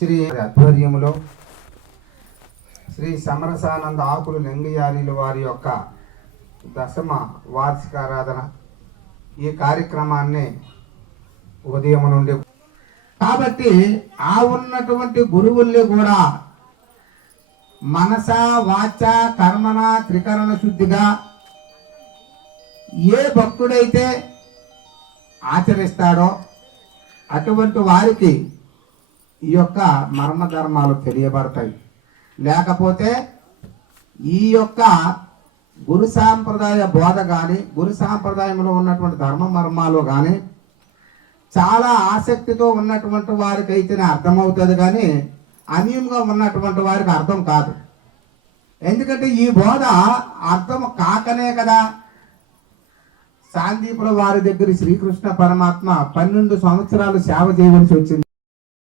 శ్రీ ఆధ్వర్యములో శ్రీ సమరసానంద ఆకులు లింగయారీల వారి యొక్క దశమ వార్షికారాధన ఈ కార్యక్రమాన్ని ఉదయం నుండి కాబట్టి ఆ ఉన్నటువంటి గురువుల్ని కూడా మనస వాచ కర్మన త్రికరణ శుద్ధిగా ఏ భక్తుడైతే ఆచరిస్తాడో అటువంటి వారికి ఈ యొక్క మర్మధర్మాలు తెలియబడతాయి. లేకపోతే ఈ యొక్క గురు సాంప్రదాయ బోధ కానీ గురు సాంప్రదాయంలో ఉన్నటువంటి ధర్మ మర్మాలు కానీ చాలా ఆసక్తితో ఉన్నటువంటి వారికి అయితేనే అర్థమవుతుంది, కానీ అన్యంగా ఉన్నటువంటి వారికి అర్థం కాదు. ఎందుకంటే ఈ బోధ అర్థం కాకనే కదా సాందీపుల వారి దగ్గర శ్రీకృష్ణ పరమాత్మ 12 సంవత్సరాలు సేవ చేయవలసి వచ్చింది.